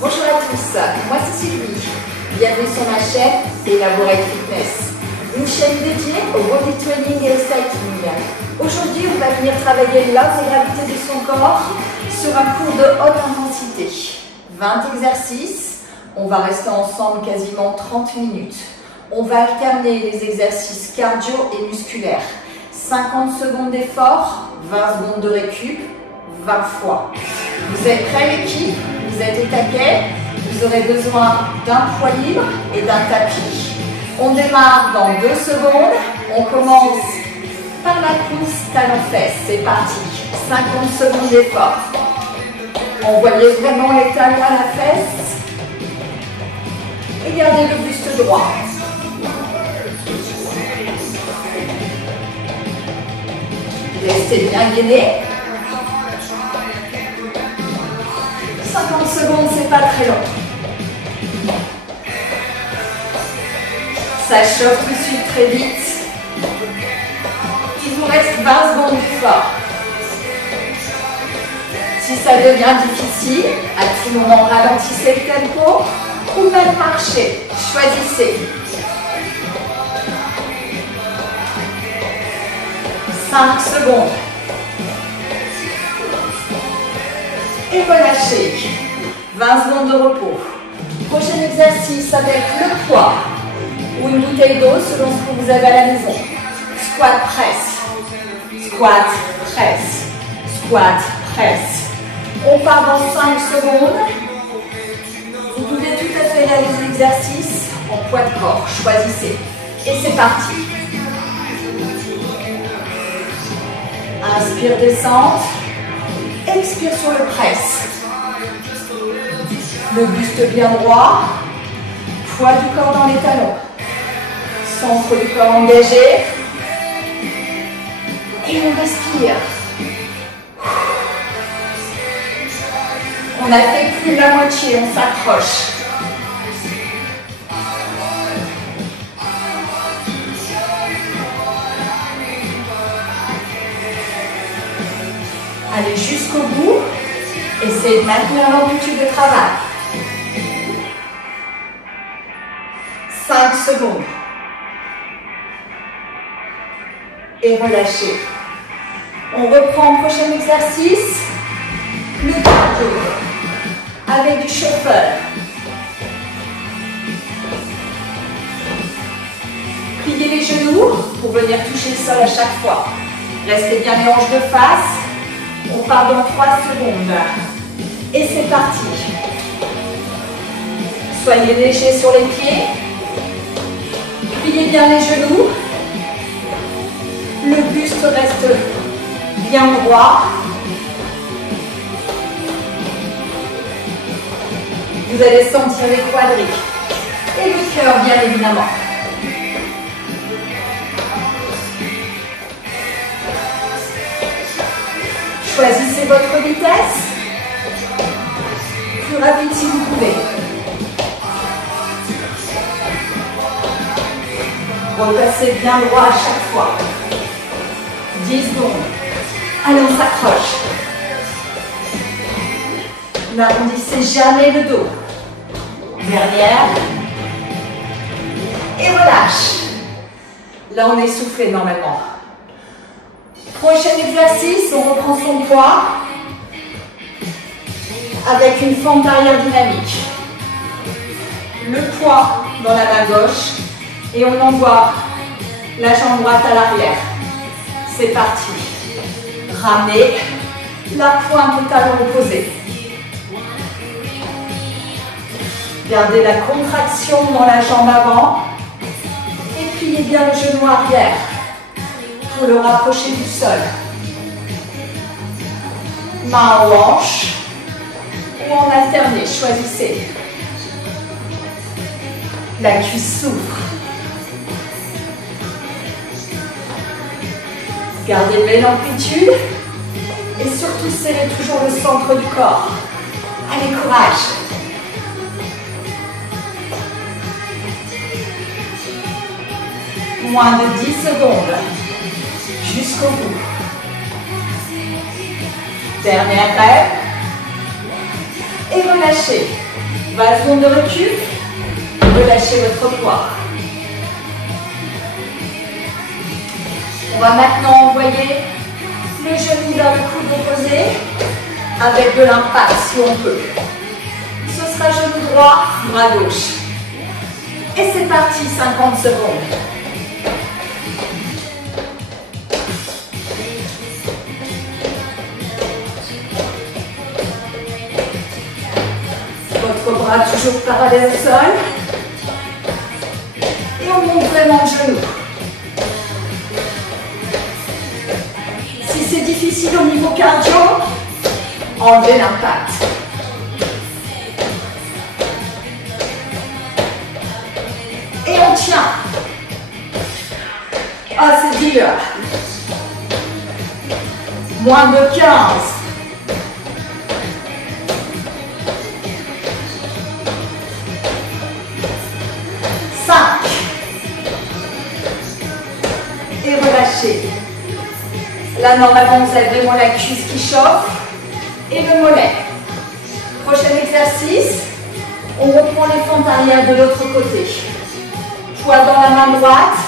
Bonjour à tous, moi c'est Sylvie. Bienvenue sur ma chaîne Elaborate Fitness, une chaîne dédiée au body training et au cycling. Aujourd'hui, on va venir travailler l'intégralité de son corps sur un cours de haute intensité. 20 exercices, on va rester ensemble quasiment 30 minutes. On va alterner les exercices cardio et musculaires. 50 secondes d'effort, 20 secondes de récup, 20 fois. Vous êtes prêts l'équipe? Vous êtes au taquet? Vous aurez besoin d'un poids libre et d'un tapis. On démarre dans 2 secondes. On commence par la course talons-fesses. C'est parti. 50 secondes d'effort. Envoyez vraiment les talons à la fesse. Et gardez le buste droit. Restez bien gainé. 50 secondes, c'est pas très long. Ça chauffe tout de suite très vite. Il vous reste 20 secondes d'effort. Si ça devient difficile, à tout moment ralentissez le tempo ou même marchez. Choisissez. 5 secondes. Et relâchez. 20 secondes de repos. Prochain exercice avec le poids ou une bouteille d'eau selon ce que vous avez à la maison. Squat press. Squat press. Squat press. On part dans 5 secondes. Vous pouvez tout à fait réaliser l'exercice en poids de corps. Choisissez. Et c'est parti. Inspire, descente. Expire sur le press. Le buste bien droit. Poids du corps dans les talons. Centre du corps engagé. Et on respire. On a fait plus de la moitié, on s'accroche. Allez jusqu'au bout. Essayez de maintenir l'amplitude de travail. 5 secondes. Et relâchez. On reprend le prochain exercice. Le cardio. Avec du chauffeur. Pliez les genoux pour venir toucher le sol à chaque fois. Restez bien les hanches de face. On part dans 3 secondes. Et c'est parti. Soyez léger sur les pieds. Pliez bien les genoux. Le buste reste bien droit. Vous allez sentir les quadris. Et le cœur, bien évidemment. Choisissez votre vitesse. Plus rapide si vous pouvez. Repassez bien droit à chaque fois. 10 secondes. Allez, on s'accroche. N'arrondissez jamais le dos. Derrière. Et relâche. Là, on est soufflé normalement. Prochain exercice, on reprend son poids avec une fente arrière dynamique. Le poids dans la main gauche et on envoie la jambe droite à l'arrière. C'est parti. Ramenez la pointe au talon opposé. Gardez la contraction dans la jambe avant et pliez bien le genou arrière. Pour le rapprocher du sol. Main aux hanches ou en alterné, choisissez. La cuisse s'ouvre. Gardez belle amplitude et surtout serrez toujours le centre du corps. Allez, courage. Moins de 10 secondes. Jusqu'au bout. Dernière rêve. Et relâchez. 20 secondes de recul. Relâchez votre poids. On va maintenant envoyer le genou vers le coude opposé avec de l'impact si on peut. Ce sera genou droit, bras gauche. Et c'est parti, 50 secondes. Votre bras toujours parallèle au sol. Et on monte vraiment le genou. Si c'est difficile au niveau cardio, enlevez l'impact. Et on tient. Ah, c'est dur. Moins de 15. 5. Et relâchez. Là, normalement, vous avez vraiment la cuisse qui chauffe et le mollet. Prochain exercice, on reprend les fentes arrière de l'autre côté. Poids dans la main droite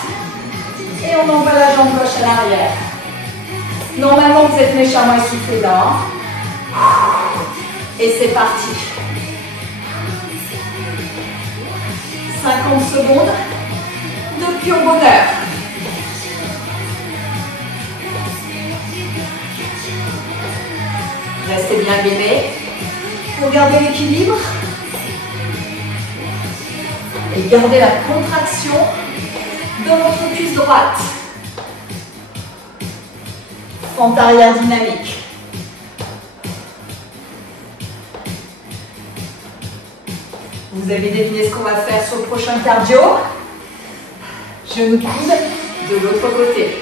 et on envoie la jambe gauche à l'arrière. Normalement, vous êtes méchamment essoufflé là. Et c'est parti. 50 secondes de pur bonheur. Restez bien gainé pour garder l'équilibre et garder la contraction de votre cuisse droite. Fente arrière dynamique. Vous avez deviné ce qu'on va faire sur le prochain cardio. Genou coude de l'autre côté.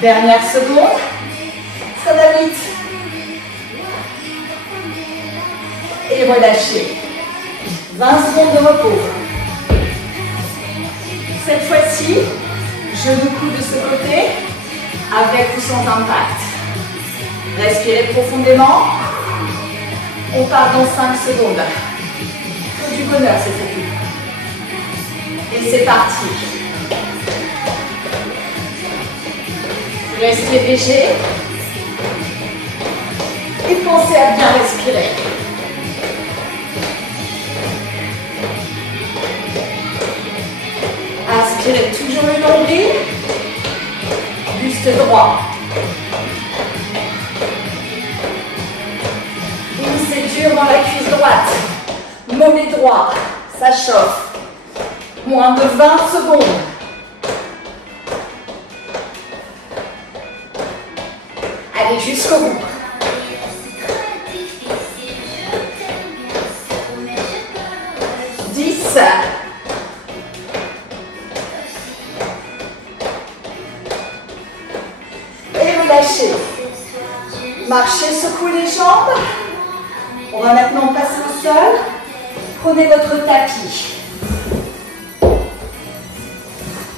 Dernière seconde. Ça va vite. Et relâchez. 20 secondes de repos. Cette fois-ci, genou coude de ce côté, avec ou sans impact. Respirez profondément. On part dans 5 secondes. Que du bonheur, c'est tout. Et c'est parti. Restez léger. Et pensez à bien respirer. Inspirez toujours le nombril. Buste droit. C'est dur dans la cuisse droite. Mollet droit. Ça chauffe. Moins de 20 secondes. Allez jusqu'au bout. Et relâchez. Marchez, secouez les jambes. On va maintenant passer au sol. Prenez votre tapis.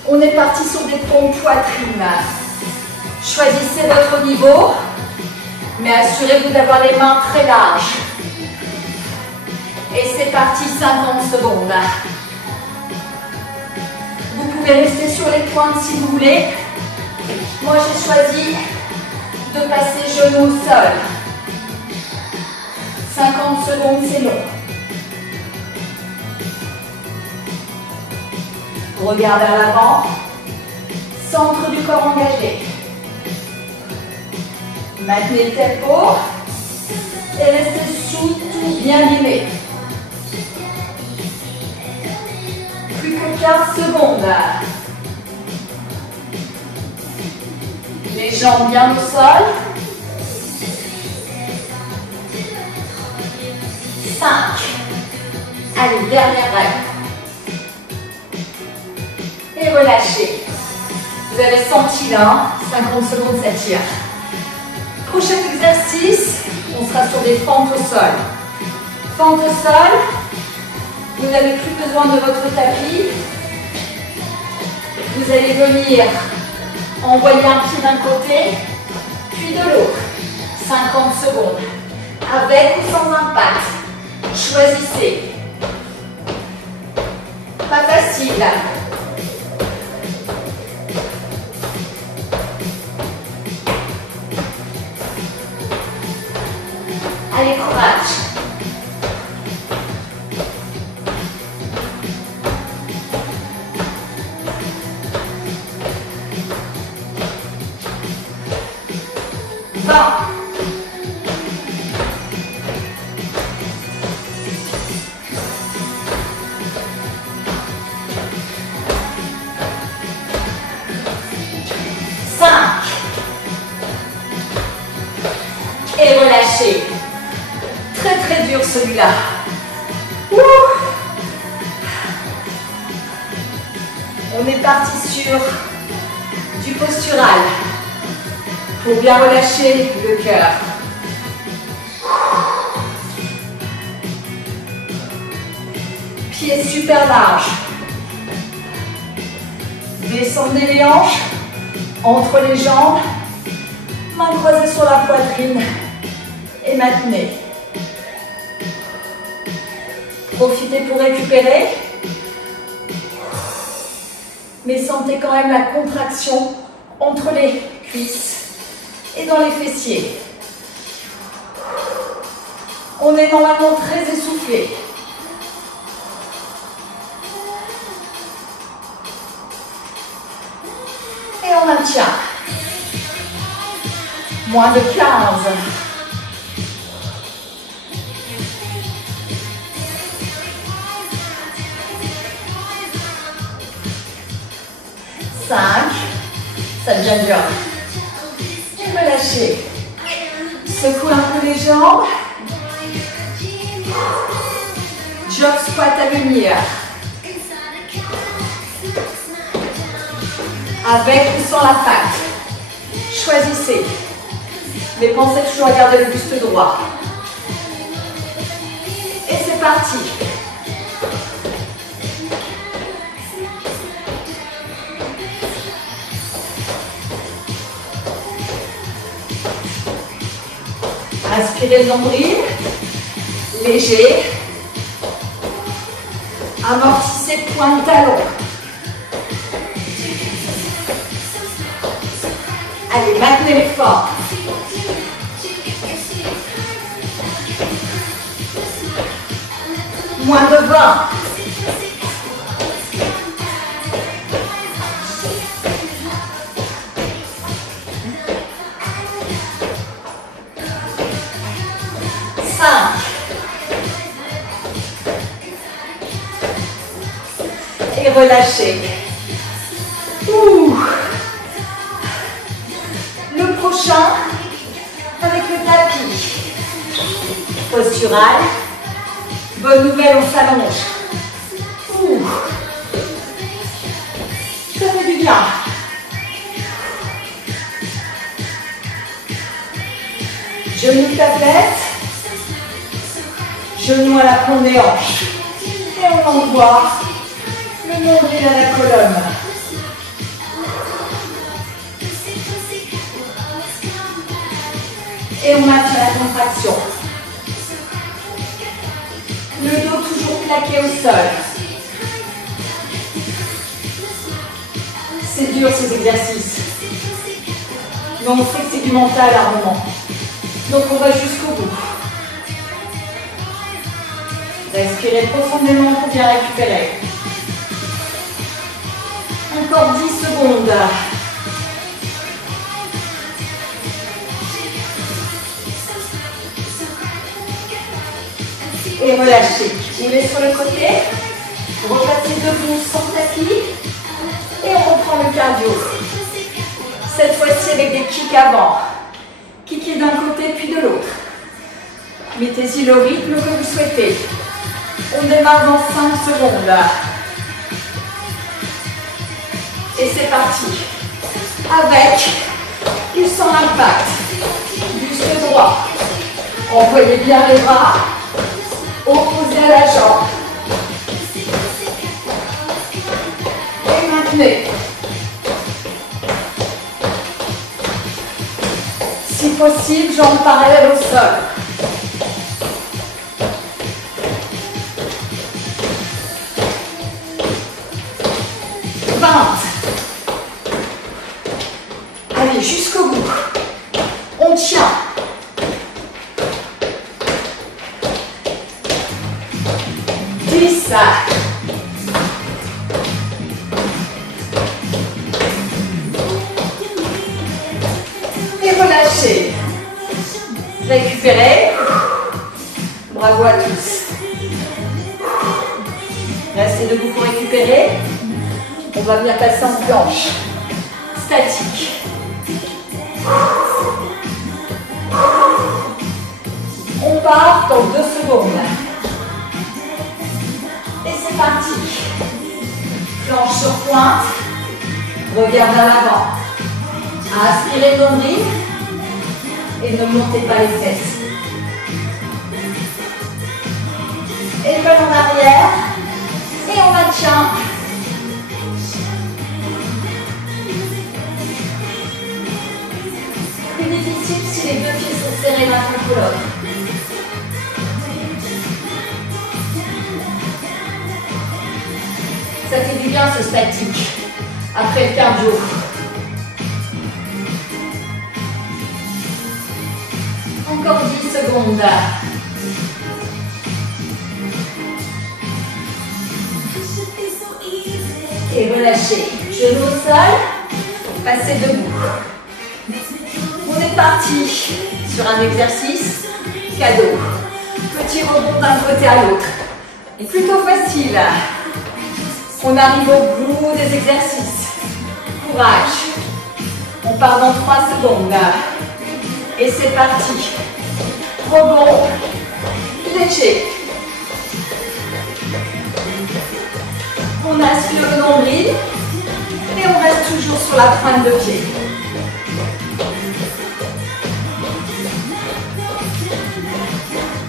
On est parti sur des pompes poitrine. Choisissez votre niveau, mais assurez-vous d'avoir les mains très larges. Et c'est parti, 50 secondes. Vous pouvez rester sur les pointes si vous voulez. Moi, j'ai choisi de passer genou au sol. 50 secondes, c'est long. Regard vers l'avant. Centre du corps engagé. Maintenez le tempo. Et restez surtout bien guidé. Plus que 15 secondes. Les jambes bien au sol. 5. Allez, dernière règle. Et relâchez. Vous avez senti là, 50 secondes, ça tire. Prochain exercice, on sera sur des fentes au sol. Fente au sol, vous n'avez plus besoin de votre tapis. Vous allez venir envoyer un pied d'un côté, puis de l'autre. 50 secondes. Avec ou sans impact. Choisissez. Pas facile. Allez, courage. Bon. Et relâchez. Très très dur celui-là. On est parti sur du postural pour bien relâcher le cœur. Pieds super larges. Descendez les hanches entre les jambes. Mains croisées sur la poitrine. Et maintenez. Profitez pour récupérer. Mais sentez quand même la contraction entre les cuisses et dans les fessiers. On est normalement très essoufflé. Et on maintient. Moins de 15. 5, ça devient dur. Et relâchez. Secouez un peu les jambes. Jog squat à venir. Avec ou sans la patte. Choisissez. Mais pensez toujours à garder le buste droit. Et c'est parti. Inspirez le nombril, léger. Amortissez point de talon. Allez, maintenez l'effort. Moins de 20. Et relâchez. Le prochain avec le tapis. Postural. Bonne nouvelle, on s'allonge. Ça fait du bien. Genou tablette. Genou à la pointe des hanches. Et on envoie le nombril à la colonne. Et on maintient la contraction. Le dos toujours plaqué au sol. C'est dur ces exercices. Mais on sait que c'est du mental à un moment. Donc on va jusqu'au bout. Respirez profondément pour bien récupérer. Encore 10 secondes. Et relâchez. Roulez sur le côté. Repassez debout sans tapis. Et on reprend le cardio. Cette fois-ci avec des kicks avant. Kickez d'un côté puis de l'autre. Mettez-y le rythme que vous souhaitez. On démarre dans 5 secondes. Et c'est parti. Avec ou sans impact. Buste droit. Envoyez bien les bras. Opposés à la jambe. Et maintenez. 6 possible, jambes parallèles au sol. 20. Allez, jusqu'au bout. On tient. 10. Et relâchez. Récupérez. Bravo à tous. Restez debout pour récupérer. On va bien passer en planche. Statique. On part dans 2 secondes. Et c'est parti. Planche sur pointe. Regard vers l'avant. Aspirez le nombril. Et ne montez pas les fesses. Épaule en arrière. Et on maintient. Plus difficile si les 2 pieds sont serrés l'un contre l'autre. Ça fait du bien ce statique après le cardio. Encore 10 secondes. Et relâchez. Genoux au sol. Passez debout. On est parti sur un exercice cadeau. Petit rebond d'un côté à l'autre. Et plutôt facile. On arrive au bout des exercices. Courage. On part dans 3 secondes. Et c'est parti. Rebond. Léger. On aspire le nombril. Et on reste toujours sur la pointe de pied.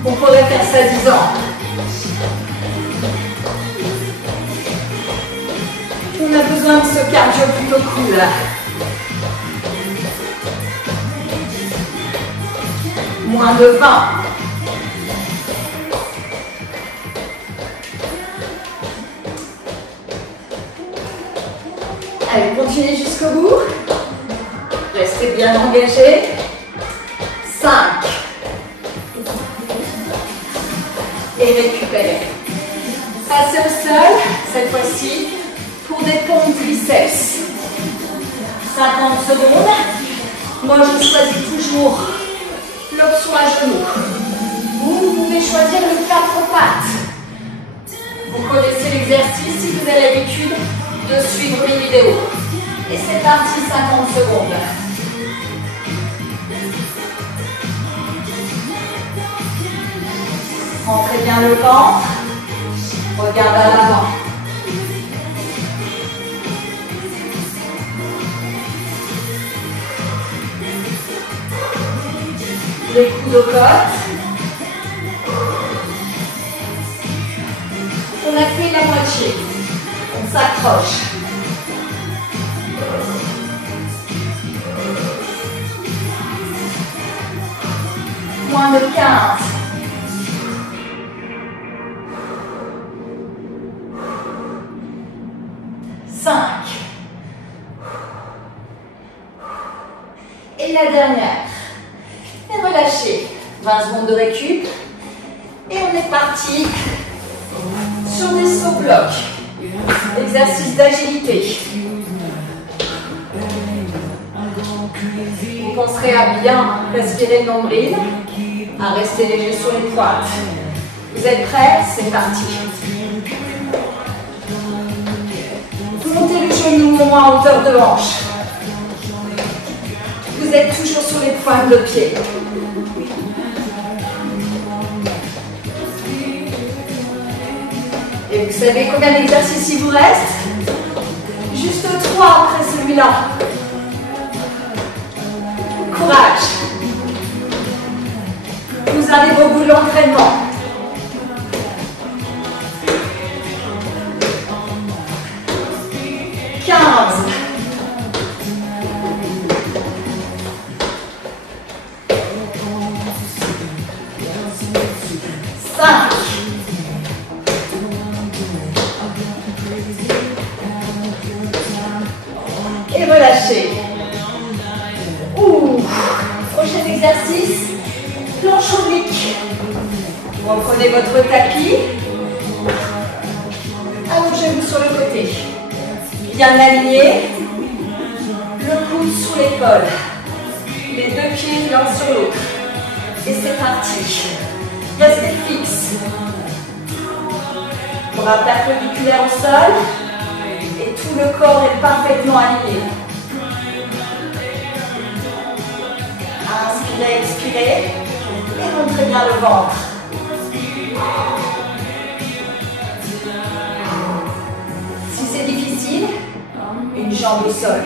On pourrait faire ça 10 ans. On a besoin de ce cardio plutôt cool. Moins de 20. Allez, continuez jusqu'au bout. Restez bien engagés. 5. Et récupérez. Passez au sol, cette fois-ci, pour des pompes triceps. 50 secondes. Moi, je choisis toujours l'option à genoux. Vous pouvez choisir le 4 pattes. Vous connaissez l'exercice si vous avez l'habitude de suivre les vidéos. Et c'est parti, 50 secondes. Rentrez bien le ventre. Regarde à l'avant. Les coudes aux côtes. On a fait la moitié. On s'accroche. Moins de 15. 5. Et la dernière. Et relâchez. 20 secondes de récup. Et on est parti sur des sauts blocs. Exercice d'agilité. Vous penserez à bien respirer le nombril, à rester léger sur les pointes. Vous êtes prêts? C'est parti. Montez le genou au moins à hauteur de hanche. Vous êtes toujours sur les pointes de pied. Et vous savez combien d'exercices il vous reste? Juste 3 après celui-là. Courage. Vous arrivez au bout de l'entraînement. 15. planche oblique. Vous reprenez votre tapis. Allongez-vous sur le côté. Bien aligné. Le coude sous l'épaule. Les deux pieds l'un sur l'autre. Et c'est parti. Restez fixe. Bras perpendiculaires au sol. Et tout le corps est parfaitement aligné. Inspirez, expirez. Et montrez bien le ventre. Si c'est difficile, une jambe au sol.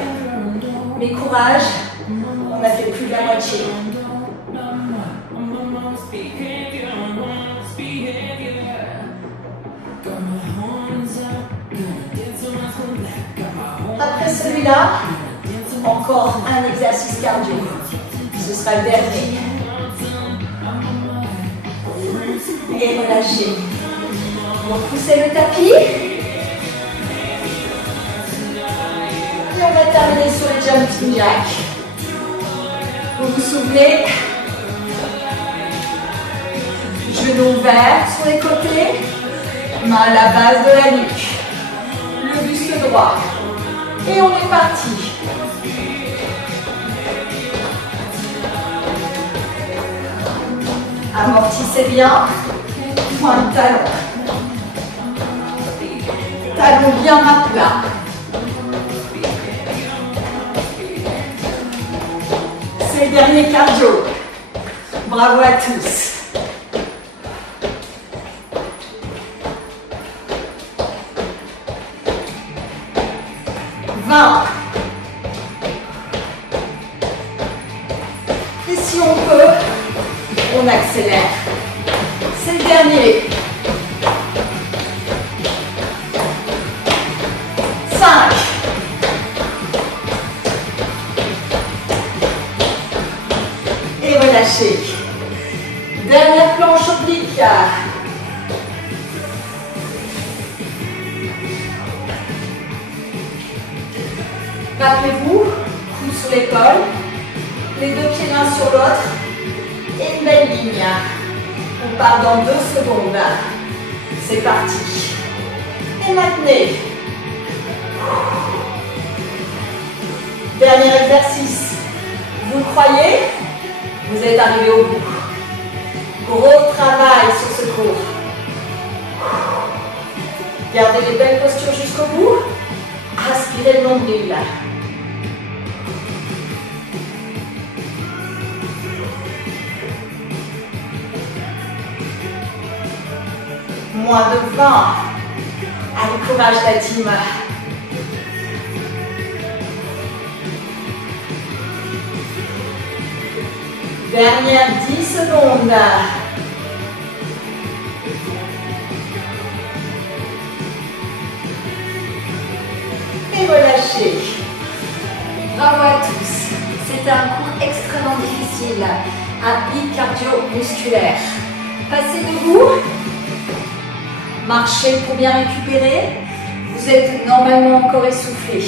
Mais courage, on a fait plus de la moitié. Après celui-là, encore un exercice cardio. Ce sera le dernier. Et relâchez. Repoussez le tapis. Et on va terminer sur les jumping jacks. Vous vous souvenez? Genoux ouverts sur les côtés. Main à la base de la nuque. Le buste droit. Et on est parti. Amortissez bien. Point de talon. Talon bien à plat. C'est le dernier cardio. Bravo à tous. Et si on peut, on accélère. C'est le dernier. 5. Et relâchez. Dernière planche oblique. Rappelez-vous, coude sur l'épaule, les deux pieds l'un sur l'autre, et une belle ligne. On part dans 2 secondes. C'est parti. Et maintenez. Dernier exercice. Vous le croyez? Vous êtes arrivé au bout. Gros travail sur ce cours. Gardez les belles postures jusqu'au bout. Aspirez le nombril. Moins de 20. Allez, courage la team. Dernière 10 secondes. Et relâchez. Bravo à tous. C'était un cours extrêmement difficile. Un hit cardio-musculaire. Passez debout. Marchez pour bien récupérer. Vous êtes normalement encore essoufflé.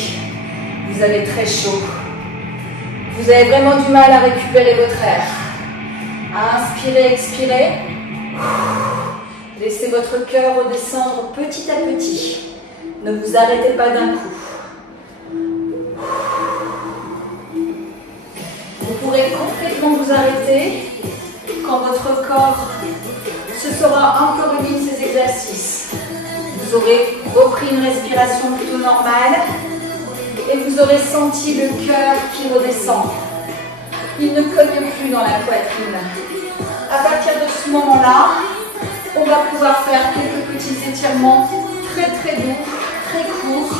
Vous avez très chaud. Vous avez vraiment du mal à récupérer votre air. Inspirez, expirez. Laissez votre cœur redescendre petit à petit. Ne vous arrêtez pas d'un coup. Vous pourrez complètement vous arrêter quand votre corps se sera encore remis de ces exercices. Vous aurez repris une respiration plutôt normale et vous aurez senti le cœur qui redescend. Il ne cogne plus dans la poitrine. À partir de ce moment-là, on va pouvoir faire quelques petits étirements très très doux, très courts,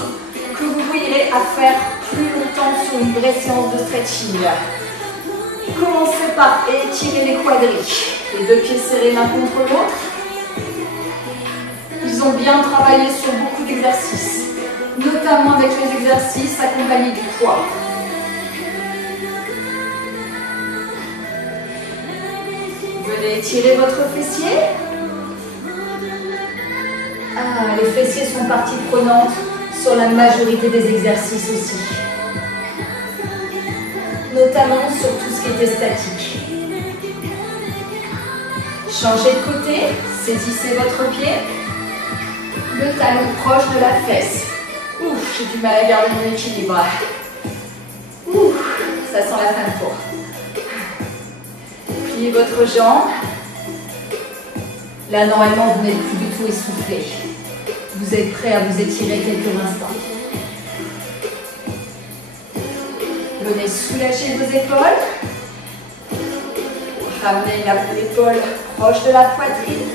que vous voyerez à faire plus longtemps sur une vraie séance de stretching. Commencez par étirer les quadris. Les deux pieds serrés l'un contre l'autre. Ils ont bien travaillé sur beaucoup d'exercices, notamment avec les exercices accompagnés du poids. Venez étirer votre fessier. Les fessiers sont partie prenante sur la majorité des exercices aussi. Notamment sur tout ce qui était statique. Changez de côté, saisissez votre pied, le talon proche de la fesse. Ouf, j'ai du mal à garder mon équilibre. Ouf, ça sent la fin de tour. Pliez votre jambe. Là, normalement, vous n'êtes plus du tout essoufflé. Vous êtes prêt à vous étirer quelques instants. Venez soulager vos épaules. Ramenez l'épaule proche de la poitrine.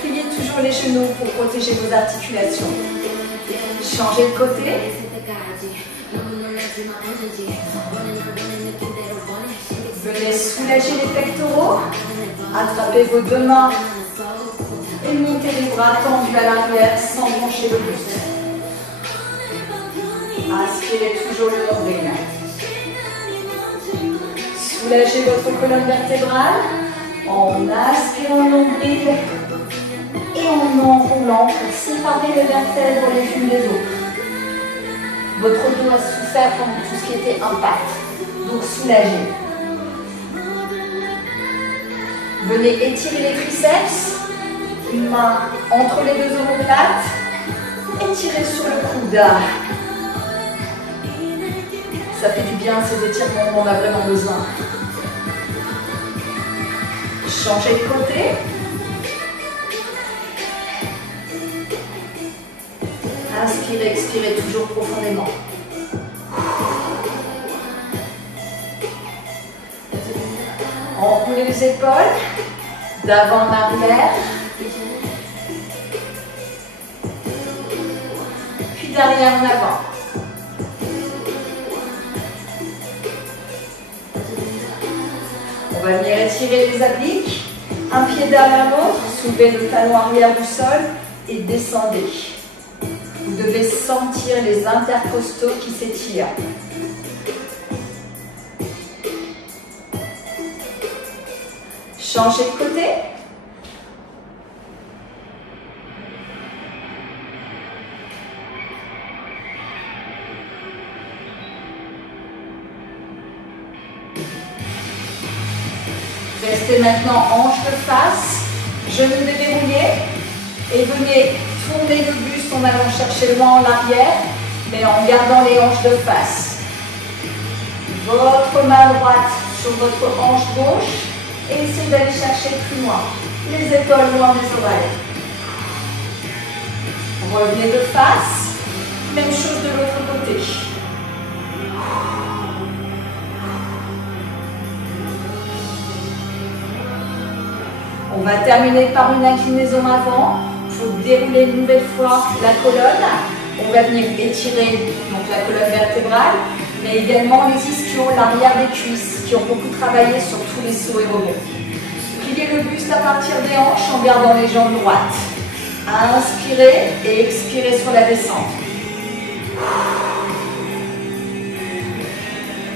Pliez toujours les genoux pour protéger vos articulations. Changez de côté. Venez soulager les pectoraux. Attrapez vos deux mains et montez les bras tendus à l'arrière sans broncher le buste. Aspirez toujours le nombril. Soulagez votre colonne vertébrale en aspirant le nombril et en enroulant pour séparer les vertèbres les unes des autres. Votre dos a souffert pendant tout ce qui était impact, donc soulagez. Venez étirer les triceps, une main entre les deux omoplates, étirez sur le coude. Ça fait du bien ces étirements, on en a vraiment besoin. Changez de côté. Inspirez, expirez toujours profondément. Enroulez les épaules, d'avant en arrière. Puis d'arrière en avant. On va venir étirer les appliques. Un pied derrière l'autre, soulevez le talon arrière du sol et descendez. Vous devez sentir les intercostaux qui s'étirent. Changez de côté. Restez maintenant hanche de face, genoux déverrouillés et venez tourner le buste en allant chercher loin en arrière, mais en gardant les hanches de face. Votre main droite sur votre hanche gauche et essayez d'aller chercher plus loin, les épaules loin des oreilles. Revenez de face, même chose de l'autre côté. On va terminer par une inclinaison avant. Pour dérouler une nouvelle fois la colonne, on va venir étirer donc la colonne vertébrale, mais également les ischios, l'arrière des cuisses, qui ont beaucoup travaillé sur tous les sauts et rebonds. Pliez le buste à partir des hanches en gardant les jambes droites. Inspirez et expirez sur la descente.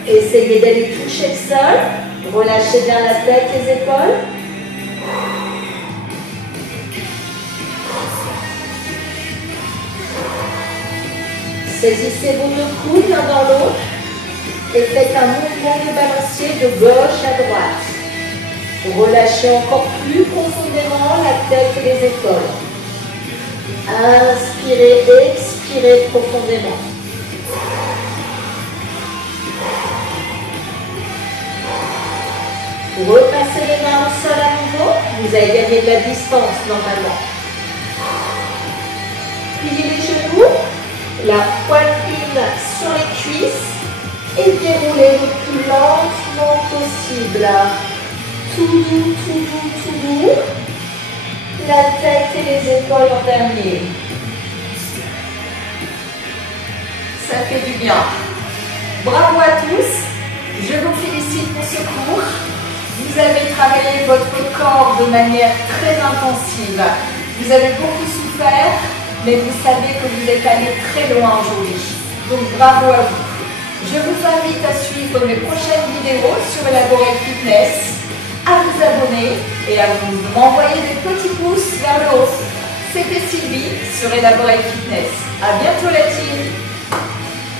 Essayez d'aller toucher le sol. Relâchez bien la tête, les épaules. Saisissez vos deux coudes l'un dans l'autre et faites un mouvement de balancier de gauche à droite. Relâchez encore plus profondément la tête et les épaules. Inspirez, expirez profondément. Repassez les mains au sol à nouveau. Vous avez gagné de la distance normalement. Pliez les genoux. La poitrine sur les cuisses et déroulez le plus lentement possible. Tout doux, tout doux, tout doux. La tête et les épaules en dernier. Ça fait du bien. Bravo à tous. Je vous félicite pour ce cours. Vous avez travaillé votre corps de manière très intensive. Vous avez beaucoup souffert. Mais vous savez que vous êtes allé très loin aujourd'hui. Donc bravo à vous. Je vous invite à suivre mes prochaines vidéos sur Elaborate Fitness, à vous abonner et à m'envoyer des petits pouces vers le haut. C'était Sylvie sur Elaborate Fitness. À bientôt la team.